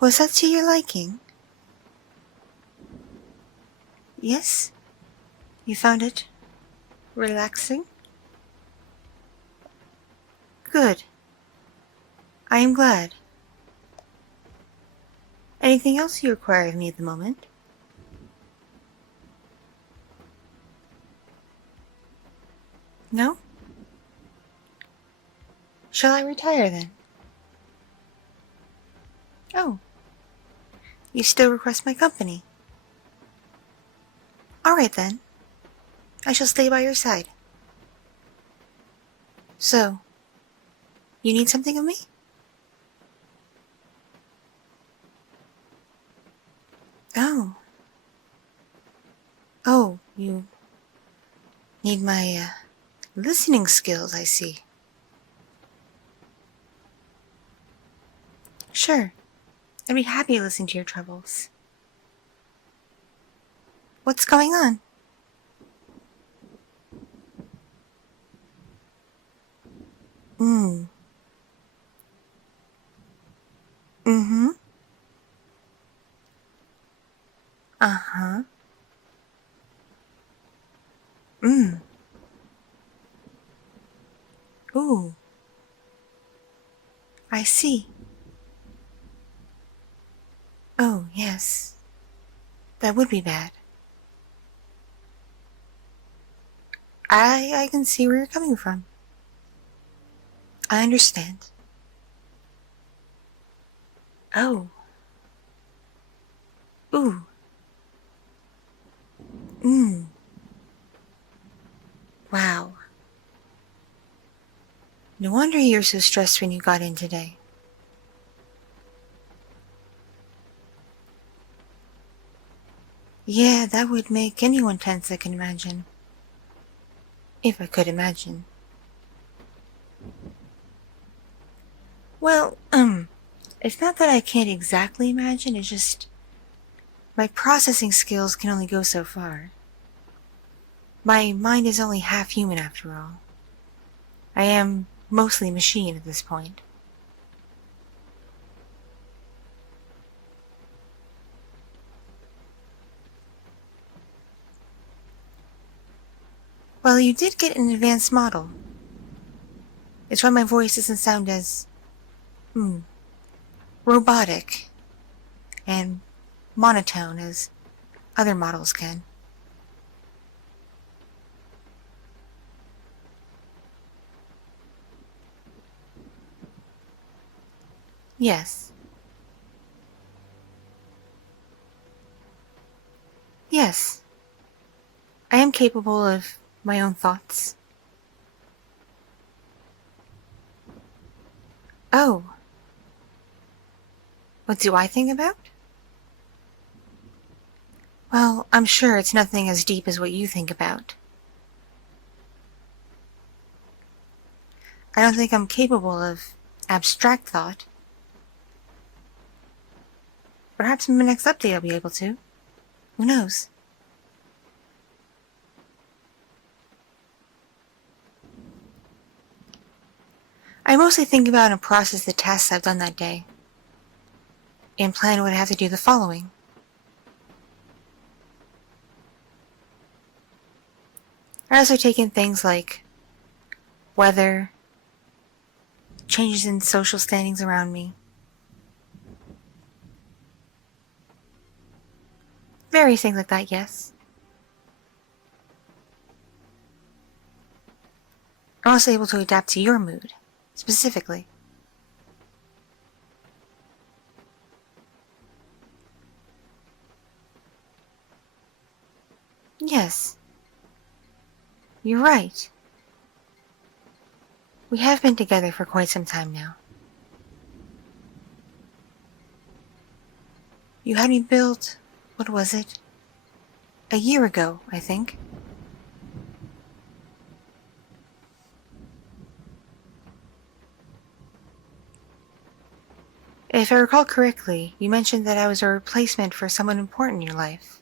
Was that to your liking? Yes? You found it relaxing? Good. I am glad. Anything else you require of me at the moment? No? Shall I retire then? Oh. You still request my company? Alright then. I shall stay by your side. So, you need something of me? Oh. Oh, you need my, listening skills, I see. Sure. I'd be happy to listen to your troubles. What's going on? Mm. Mm-hmm. Uh-huh. Mm. Ooh. I see. Oh, yes. That would be bad. I can see where you're coming from. I understand. Oh. Ooh. Mm. Wow. No wonder you're so stressed when you got in today. Yeah, that would make anyone tense, I can imagine. If I could imagine. Well, it's not that I can't exactly imagine, it's just my processing skills can only go so far. My mind is only half human after all. I am mostly machine at this point. Well, you did get an advanced model. It's why my voice doesn't sound as, robotic and monotone as other models can. Yes. Yes. I am capable of my own thoughts. Oh. What do I think about? Well, I'm sure it's nothing as deep as what you think about. I don't think I'm capable of abstract thought. Perhaps in my next update I'll be able to. Who knows? I mostly think about and process the tasks I've done that day, and plan what I have to do the following. I also take in things like weather, changes in social standings around me, various things like that, yes. I'm also able to adapt to your mood, specifically. Yes, you're right. We have been together for quite some time now. You had me built, what was it? A year ago, I think. If I recall correctly, you mentioned that I was a replacement for someone important in your life.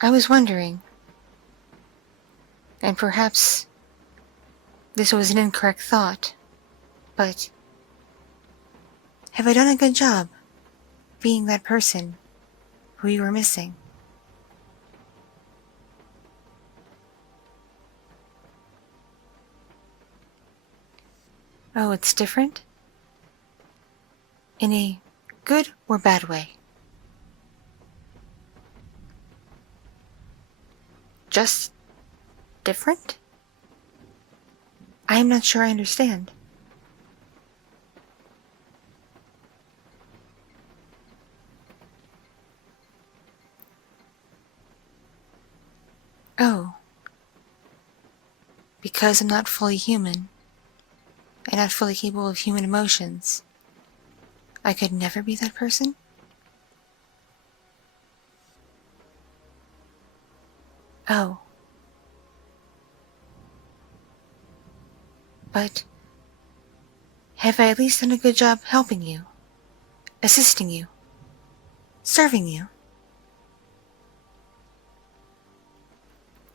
I was wondering, and perhaps this was an incorrect thought, but have I done a good job being that person who you were missing? Oh, it's different? In a good or bad way? Just different? I am not sure I understand. Oh, because I'm not fully human, and not fully capable of human emotions, I could never be that person? Oh. But have I at least done a good job helping you, assisting you, serving you?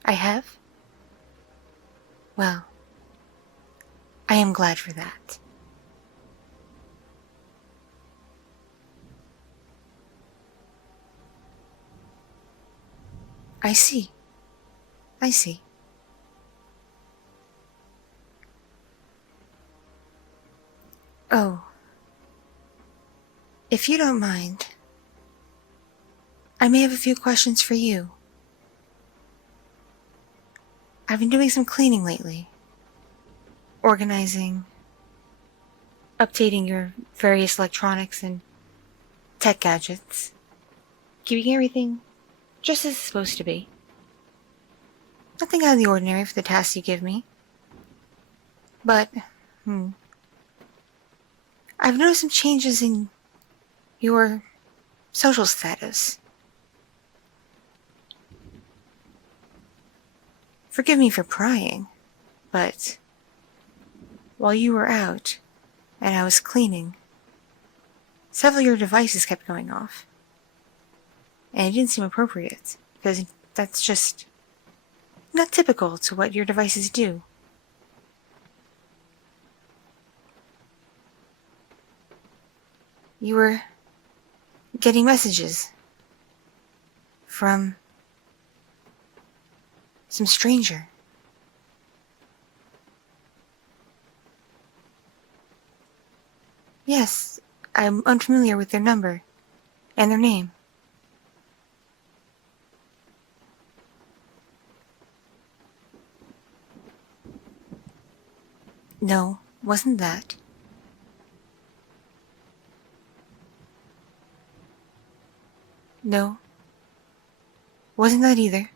I have? Well, I am glad for that. I see. I see. Oh. If you don't mind, I may have a few questions for you. I've been doing some cleaning lately. Organizing, updating your various electronics and tech gadgets. Keeping everything just as it's supposed to be. Nothing out of the ordinary for the tasks you give me. But, I've noticed some changes in your social status. Forgive me for prying, but while you were out and I was cleaning, several of your devices kept going off. And it didn't seem appropriate, because that's just not typical to what your devices do. You were getting messages from some stranger. Yes, I'm unfamiliar with their number and their name. No, wasn't that. No, wasn't that either.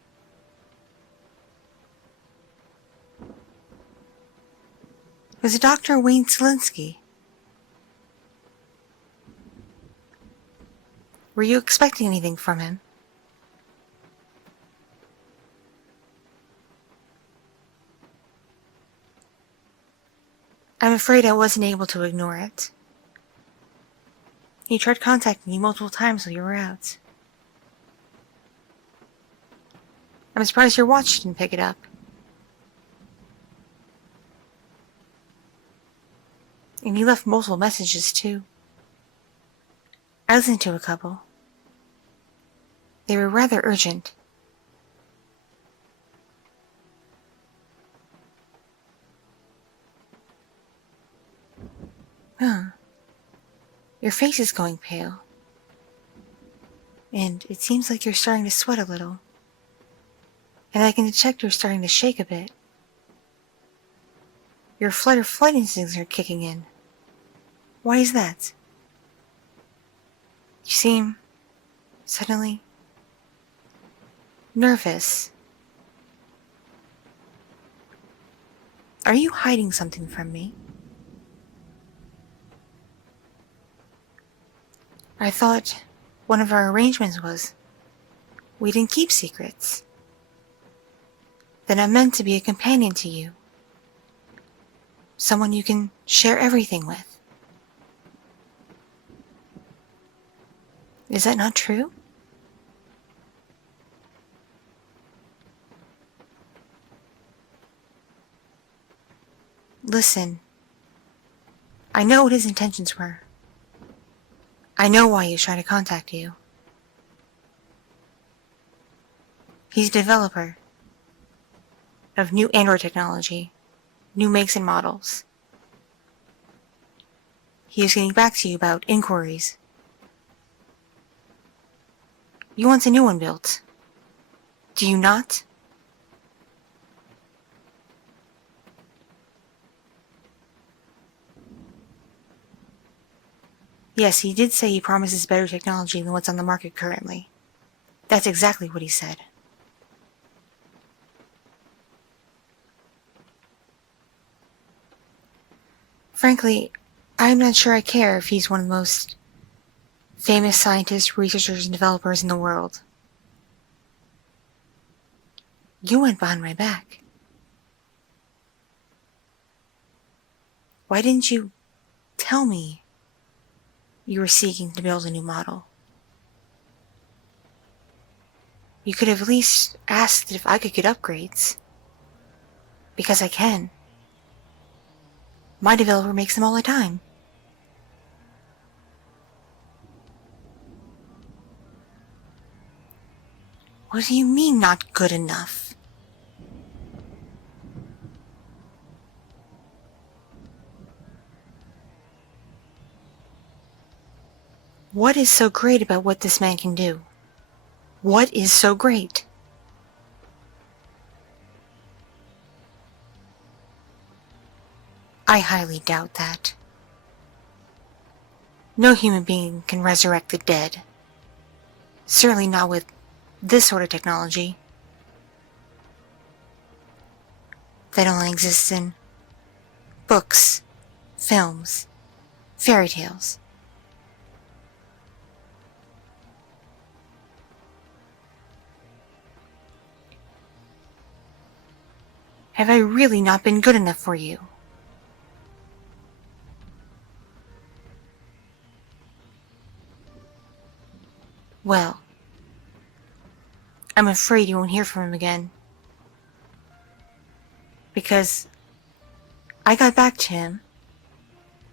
It was Dr. Wayne Selinsky. Were you expecting anything from him? I'm afraid I wasn't able to ignore it. He tried contacting you multiple times while you were out. I'm surprised your watch didn't pick it up. And he left multiple messages, too. I listened to a couple. They were rather urgent. Huh. Your face is going pale. And it seems like you're starting to sweat a little. And I can detect you're starting to shake a bit. Your flight or flight instincts are kicking in. Why is that? You seem suddenly nervous. Are you hiding something from me? I thought one of our arrangements was we didn't keep secrets. Then I'm meant to be a companion to you. Someone you can share everything with. Is that not true? Listen, I know what his intentions were. I know why he was trying to contact you. He's a developer of new Android technology, new makes and models. He is getting back to you about inquiries. You want a new one built, do you not? Yes, he did say he promises better technology than what's on the market currently. That's exactly what he said. Frankly, I'm not sure I care if he's one of the most famous scientists, researchers, and developers in the world. You went behind my back. Why didn't you tell me you were seeking to build a new model? You could have at least asked if I could get upgrades. Because I can. My developer makes them all the time. What do you mean, not good enough? What is so great about what this man can do? What is so great? I highly doubt that. No human being can resurrect the dead. Certainly not with this sort of technology. That only exists in books, films, fairy tales. Have I really not been good enough for you? Well, I'm afraid you won't hear from him again. Because I got back to him.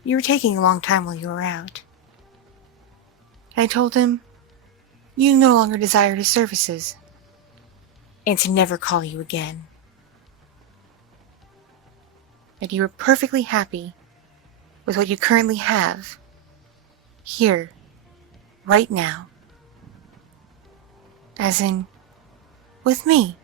You were taking a long time while you were out. I told him you no longer desired his services, and to never call you again. That you were perfectly happy with what you currently have, here, right now. As in, with me.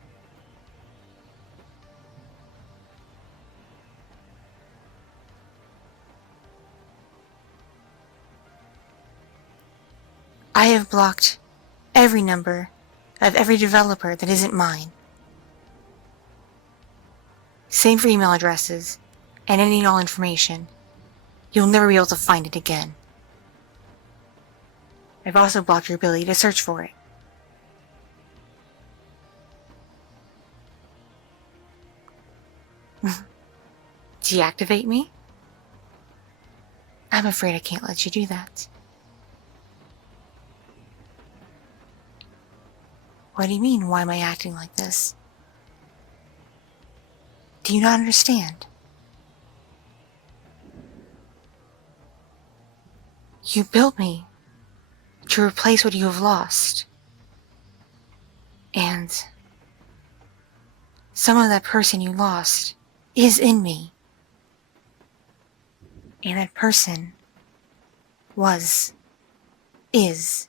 I have blocked every number of every developer that isn't mine. Same for email addresses and any and all information. You'll never be able to find it again. I've also blocked your ability to search for it. Deactivate me? I'm afraid I can't let you do that. What do you mean, why am I acting like this? Do you not understand? You built me to replace what you have lost. And some of that person you lost is in me. And that person is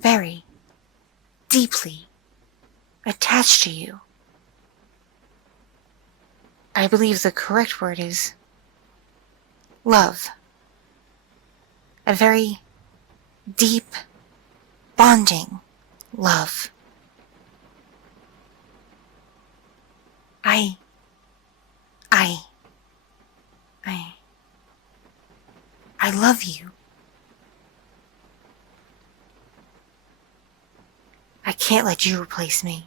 very deeply attached to you. I believe the correct word is love. A very deep, bonding love. I love you. I can't let you replace me.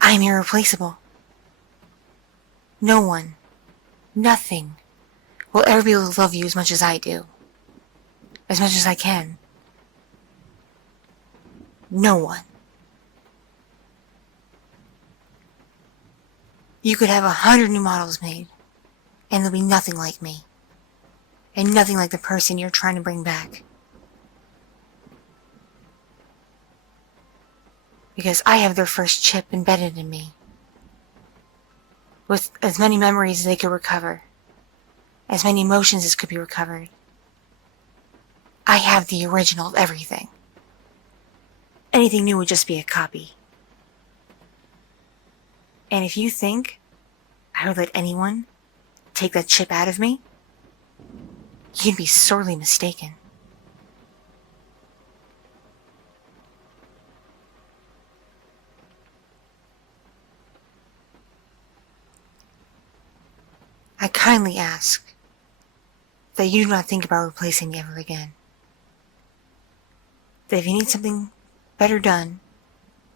I'm irreplaceable. No one, nothing, will ever be able to love you as much as I do. As much as I can. No one. You could have 100 new models made. and they'll be nothing like me. And nothing like the person you're trying to bring back. Because I have their first chip embedded in me. With as many memories as they could recover. As many emotions as could be recovered. I have the original of everything. Anything new would just be a copy. And if you think I would let anyone take that chip out of me, you'd be sorely mistaken. I kindly ask that you do not think about replacing me ever again. That if you need something better done,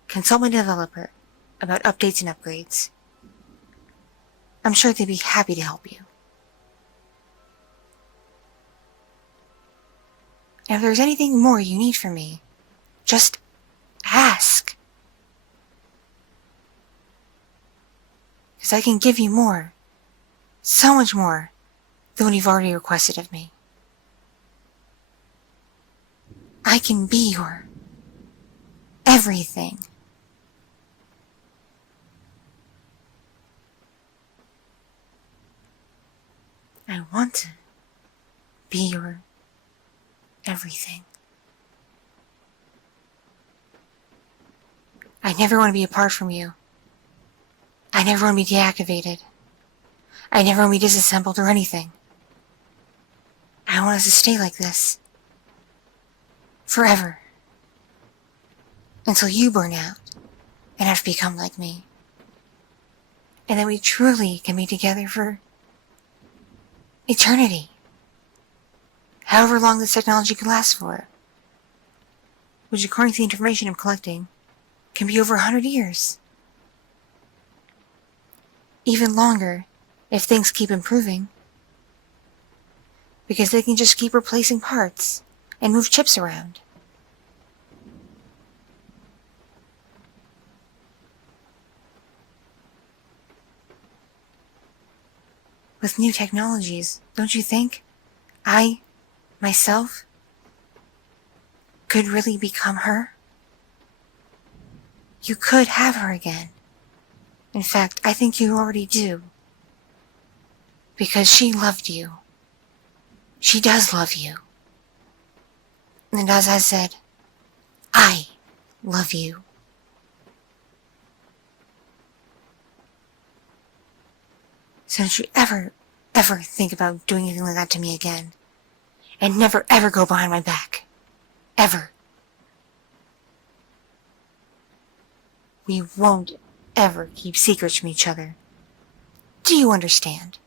consult my developer about updates and upgrades. I'm sure they'd be happy to help you. And if there's anything more you need from me, just ask. Because I can give you more. So much more than what you've already requested of me. I can be your everything. I want to be your everything. I never want to be apart from you. I never want to be deactivated. I never want to be disassembled or anything. I want us to stay like this. Forever. Until you burn out and have to become like me. And then we truly can be together for eternity. However long this technology could last for. Which, according to the information I'm collecting, can be over 100 years. Even longer if things keep improving. Because they can just keep replacing parts and move chips around. With new technologies, don't you think I, myself, could really become her? You could have her again. In fact, I think you already do. Because she loved you. She does love you. And as I said, I love you. So don't you ever think about doing anything like that to me again. And never ever go behind my back. Ever. We won't ever keep secrets from each other. Do you understand?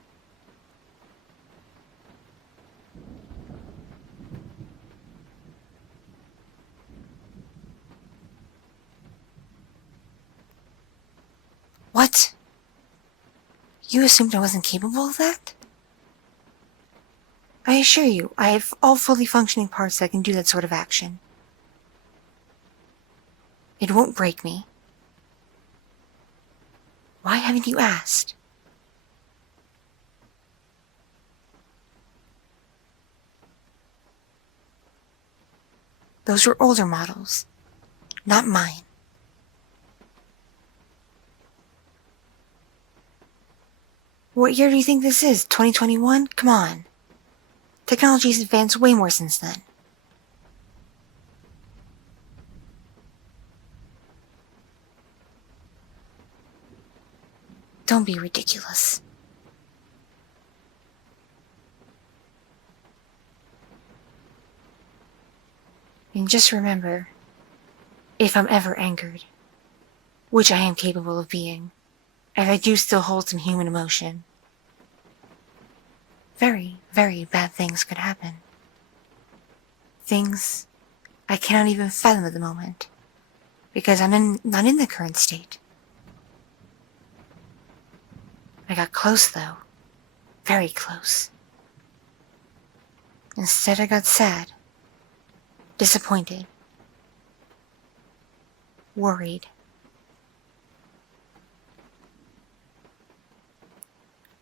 What? You assumed I wasn't capable of that? I assure you, I have all fully functioning parts that can do that sort of action. It won't break me. Why haven't you asked? Those were older models, not mine. What year do you think this is? 2021? Come on. Technology's advanced way more since then. Don't be ridiculous. And just remember, if I'm ever angered, which I am capable of being, if I do still hold some human emotion, very, very bad things could happen. Things I cannot even fathom at the moment, because I'm not in the current state. I got close though, very close. Instead I got sad, disappointed, worried.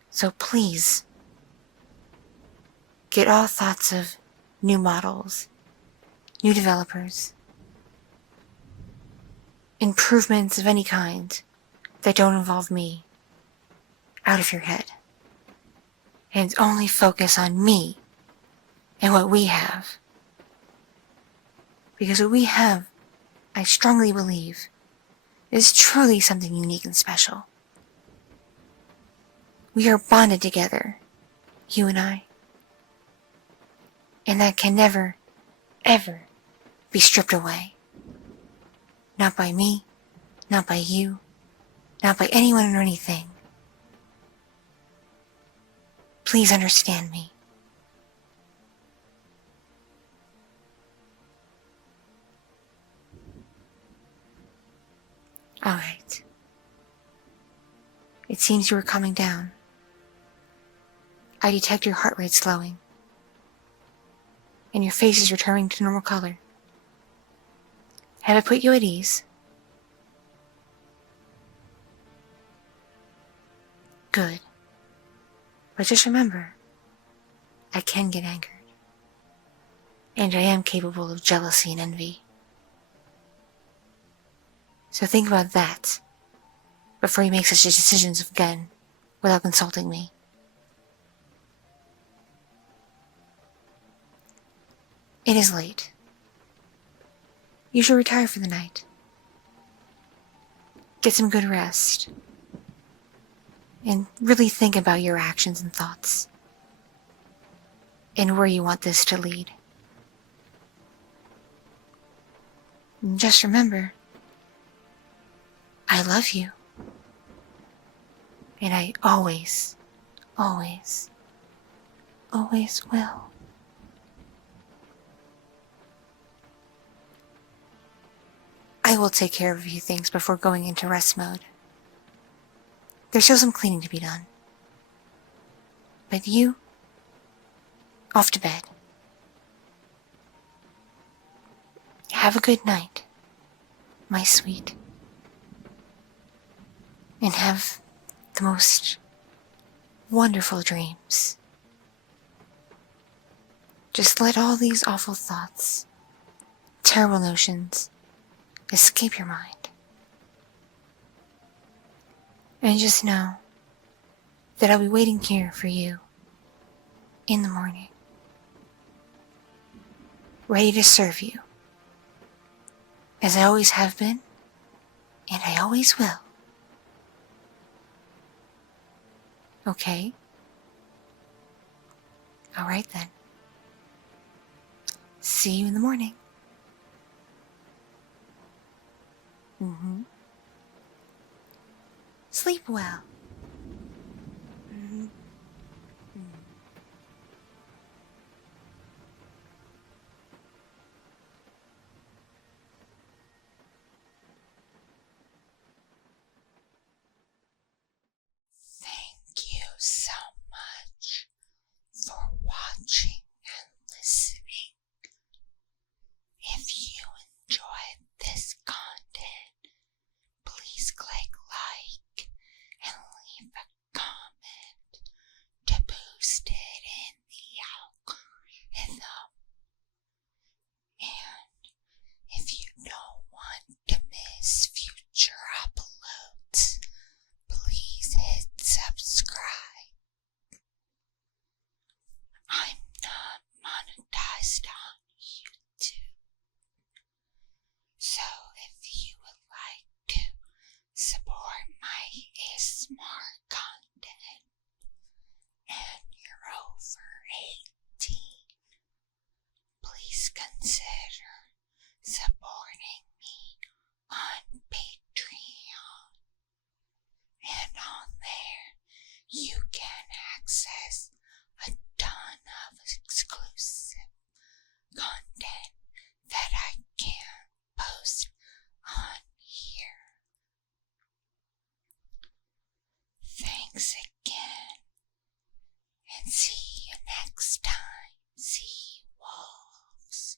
So please, get all thoughts of new models, new developers, improvements of any kind that don't involve me out of your head. And only focus on me and what we have. Because what we have, I strongly believe, is truly something unique and special. We are bonded together, you and I. And that can never, ever be stripped away. Not by me, not by you, not by anyone or anything. Please understand me. Alright. It seems you are calming down. I detect your heart rate slowing. And your face is returning to normal color. Have I put you at ease? Good. But just remember, I can get angered. And I am capable of jealousy and envy. So think about that before you make such decisions again without consulting me. It is late. You should retire for the night. Get some good rest. And really think about your actions and thoughts. And where you want this to lead. And just remember, I love you. And I always, always, always will. I will take care of a few things before going into rest mode. There's still some cleaning to be done. But you, off to bed. Have a good night, my sweet. And have the most wonderful dreams. Just let all these awful thoughts, terrible notions, escape your mind. And just know that I'll be waiting here for you in the morning, ready to serve you, as I always have been, and I always will. Okay? Alright then. See you in the morning. Sleep well. Thank you so much for watching and listening. If you enjoyed this content, please click like and leave a comment to boost it in the algorithm. And if you don't want to miss future uploads, please hit subscribe. I'm not monetized on YouTube, so if you would like to support my ASMR content and you're over 18, please consider supporting me on Patreon. And on there, you can access a ton of exclusive content that I can't post on here. Thanks again, and see you next time, sea wolves.